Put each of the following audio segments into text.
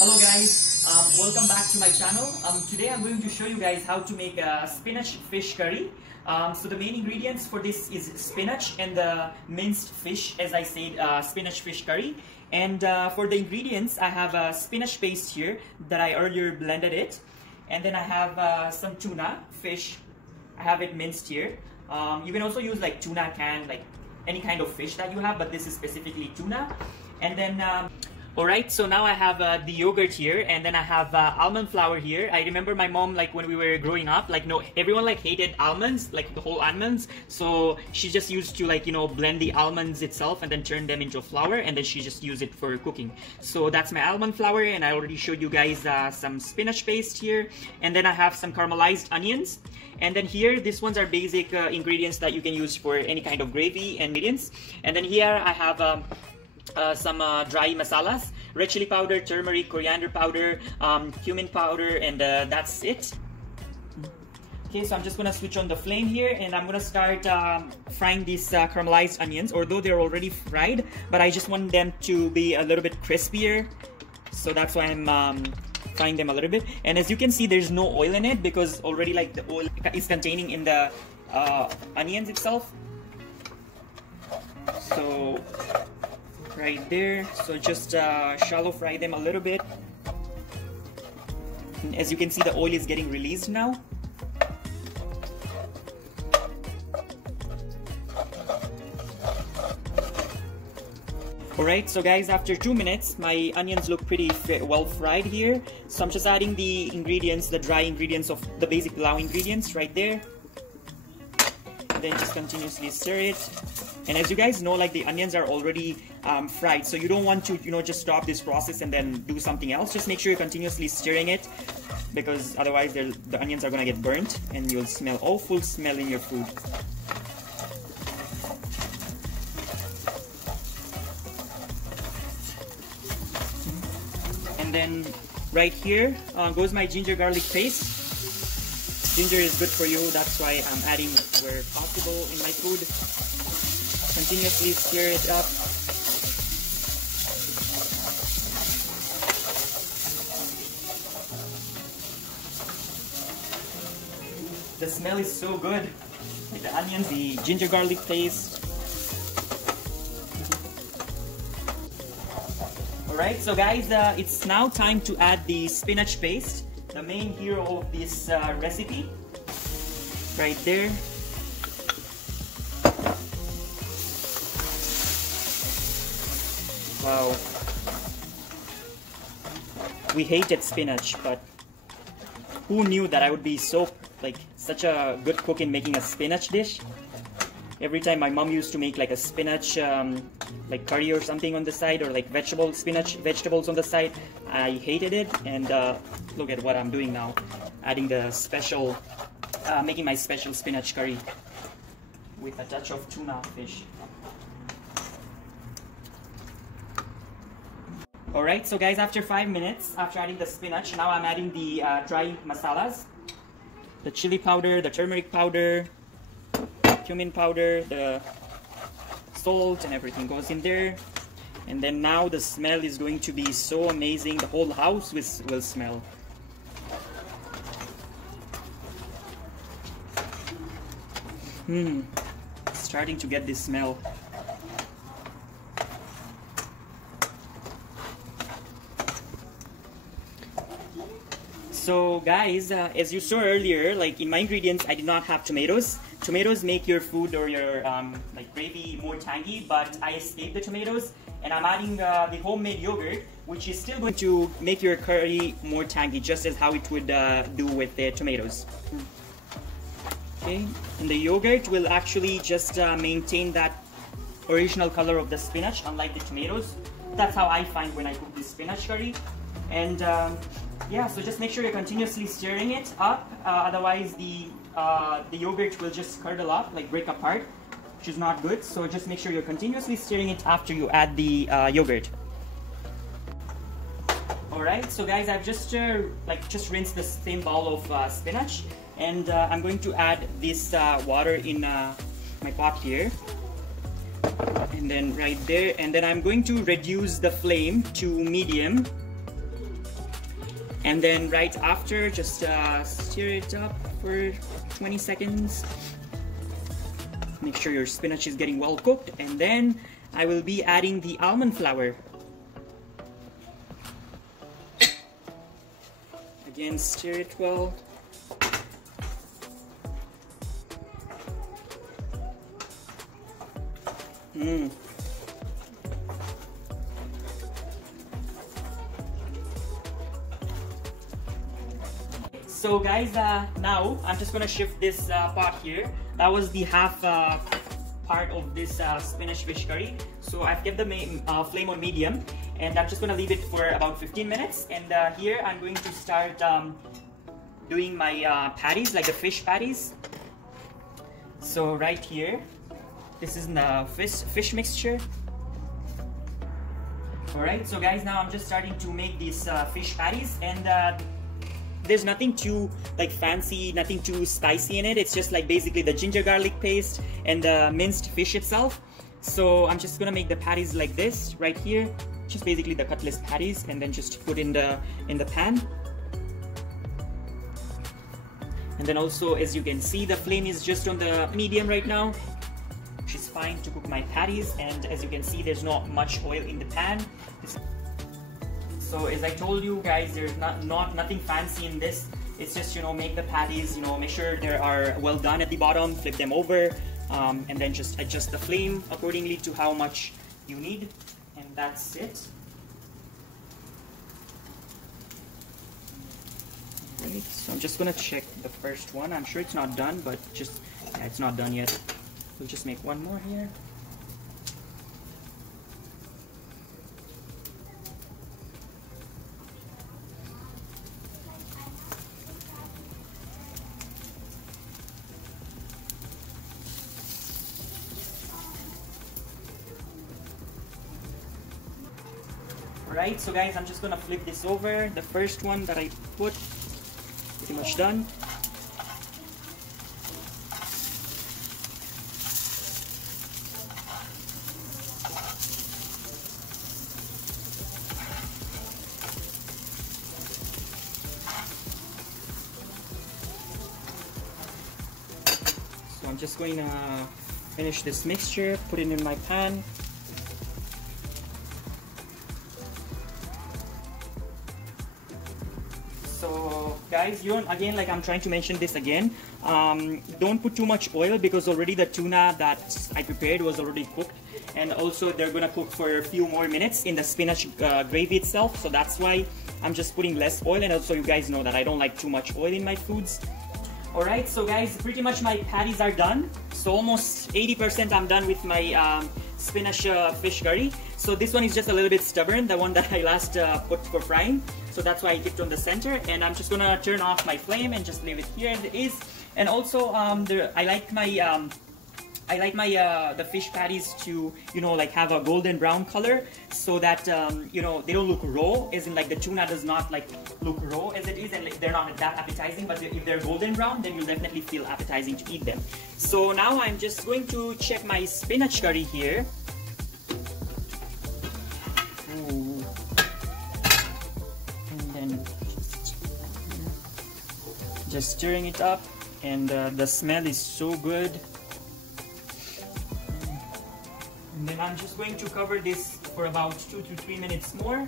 Hello guys, welcome back to my channel. Today I'm going to show you guys how to make a spinach fish curry. So the main ingredients for this is spinach and the minced fish, as I said, spinach fish curry. And for the ingredients, I have a spinach paste here that I earlier blended it. And then I have some tuna fish. I have it minced here. You can also use like tuna can, like any kind of fish that you have, but this is specifically tuna. And then alright, so now I have the yogurt here, and then I have almond flour here. I remember my mom, like when we were growing up, like everyone like hated almonds, like the whole almonds. So she just used to like, blend the almonds itself and then turn them into flour, and then she just use it for cooking. So that's my almond flour, and I already showed you guys some spinach paste here. And then I have some caramelized onions. And then here, these ones are basic ingredients that you can use for any kind of gravy and ingredients. And then here I have some dry masalas, red chili powder, turmeric, coriander powder, cumin powder, and that's it. Okay, so I'm just gonna switch on the flame here, and I'm gonna start frying these caramelized onions, although they're already fried, but I just want them to be a little bit crispier, so that's why I'm frying them a little bit. And as you can see, there's no oil in it because already like the oil is containing in the onions itself. So right there, so just shallow fry them a little bit. And as you can see, the oil is getting released now. Alright, so guys, after 2 minutes, my onions look pretty well fried here. So I'm just adding the ingredients, the dry ingredients of the basic pilau ingredients right there. And then just continuously stir it. And as you guys know, like the onions are already fried, so you don't want to, just stop this process and then do something else. Just make sure you're continuously stirring it, because otherwise the onions are gonna get burnt and you'll smell awful smell in your food. And then right here goes my ginger garlic paste. Ginger is good for you, that's why I'm adding where possible in my food. Continuously stir it up. The smell is so good. Like the onions, the ginger garlic paste. Alright, so guys, it's now time to add the spinach paste, the main hero of this recipe. Right there. Wow. We hated spinach, but who knew that I would be such a good cook in making a spinach dish? Every time my mom used to make like a spinach like curry or something on the side, or like spinach vegetables on the side, I hated it. And look at what I'm doing now, adding the special, making my special spinach curry with a touch of tuna fish. Alright, so guys, after 5 minutes, after adding the spinach, now I'm adding the dry masalas. The chili powder, the turmeric powder, cumin powder, the salt, and everything goes in there. And then now the smell is going to be so amazing, the whole house will smell. Starting to get this smell. So guys, as you saw earlier, like in my ingredients, I did not have tomatoes. Tomatoes make your food or your like gravy more tangy, but I escaped the tomatoes, and I'm adding the homemade yogurt, which is still going to make your curry more tangy, just as how it would do with the tomatoes. Okay, and the yogurt will actually just maintain that original color of the spinach, unlike the tomatoes. That's how I find when I cook this spinach curry. And yeah, so just make sure you're continuously stirring it up, otherwise the yogurt will just curdle up, like break apart, which is not good. So just make sure you're continuously stirring it after you add the yogurt. Alright, so guys, I've just rinsed the same bowl of spinach, and I'm going to add this water in my pot here. And then right there, and then I'm going to reduce the flame to medium. And then right after, just stir it up for 20 seconds. Make sure your spinach is getting well cooked, and then I will be adding the almond flour. Again, stir it well. So guys, now I'm just gonna shift this pot here. That was the half part of this spinach fish curry. So I've kept the flame on medium, and I'm just gonna leave it for about 15 minutes. And here I'm going to start doing my patties, like the fish patties. So right here, this is the fish mixture. Alright, so guys, now I'm just starting to make these fish patties, and there's nothing too like fancy, nothing too spicy in it. It's just like basically the ginger garlic paste and the minced fish itself. So I'm just gonna make the patties like this right here, just basically the cutlass patties, and then just put in the pan. And then also, as you can see, the flame is just on the medium right now, which is fine to cook my patties. And as you can see, there's not much oil in the pan. So as I told you guys, there's nothing fancy in this. It's just, you know, make the patties, you know, make sure they are well done at the bottom, flip them over, and then just adjust the flame accordingly to how much you need, and that's it. Right, so I'm just gonna check the first one. I'm sure it's not done, but just, yeah, it's not done yet. We'll just make one more here. Alright, so guys, I'm just gonna flip this over. The first one that I put, pretty much done. So I'm just going to finish this mixture, put it in my pan. So guys, again, like I'm trying to mention this again, don't put too much oil, because already the tuna that I prepared was already cooked, and also they're gonna cook for a few more minutes in the spinach gravy itself. So that's why I'm just putting less oil, and also you guys know that I don't like too much oil in my foods. Alright, so guys, pretty much my patties are done. So almost 80% I'm done with my spinach fish curry. So this one is just a little bit stubborn, the one that I last put for frying. So that's why I kept on the center, and I'm just gonna turn off my flame and just leave it here as it is. And also, I like the fish patties to, you know, like have a golden brown color, so that you know, they don't look raw, as in like the tuna does not like look raw as it is, and like, they're not that appetizing. But if they're golden brown, then you'll definitely feel appetizing to eat them. So now I'm just going to check my spinach curry here. Ooh. And then just stirring it up, and the smell is so good. And then I'm just going to cover this for about 2 to 3 minutes more.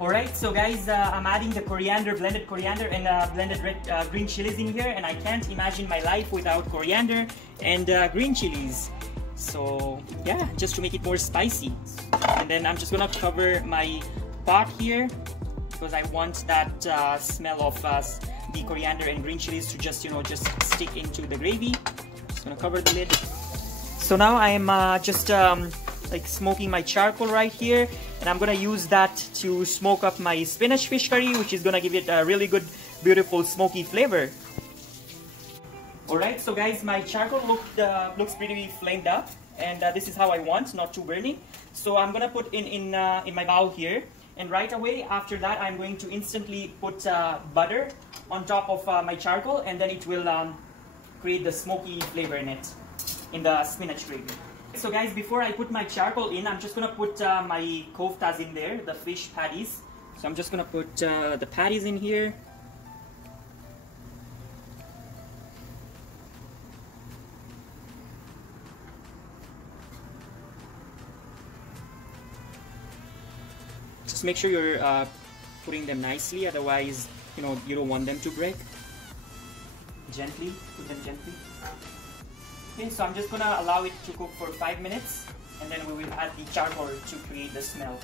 Alright, so guys, I'm adding the blended coriander and blended green chilies in here, and I can't imagine my life without coriander and green chilies. So yeah, just to make it more spicy. And then I'm just gonna cover my pot here, because I want that smell of the coriander and green chilies to just, you know, just stick into the gravy. Just gonna cover the lid. So now I'm just like smoking my charcoal right here, and I'm gonna use that to smoke up my spinach fish curry, which is gonna give it a really good, beautiful, smoky flavor. Alright, so guys, my charcoal looks pretty flamed up, and this is how I want, not too burning. So I'm gonna put in my bowl here, and right away after that I'm going to instantly put butter on top of my charcoal, and then it will create the smoky flavor in it, in the spinach gravy. So guys, before I put my charcoal in, I'm just gonna put my koftas in there, the fish patties. So I'm just gonna put the patties in here. Just make sure you're putting them nicely, otherwise, you know, you don't want them to break. Gently, put them gently. Okay, so I'm just gonna allow it to cook for 5 minutes, and then we will add the charcoal to create the smell.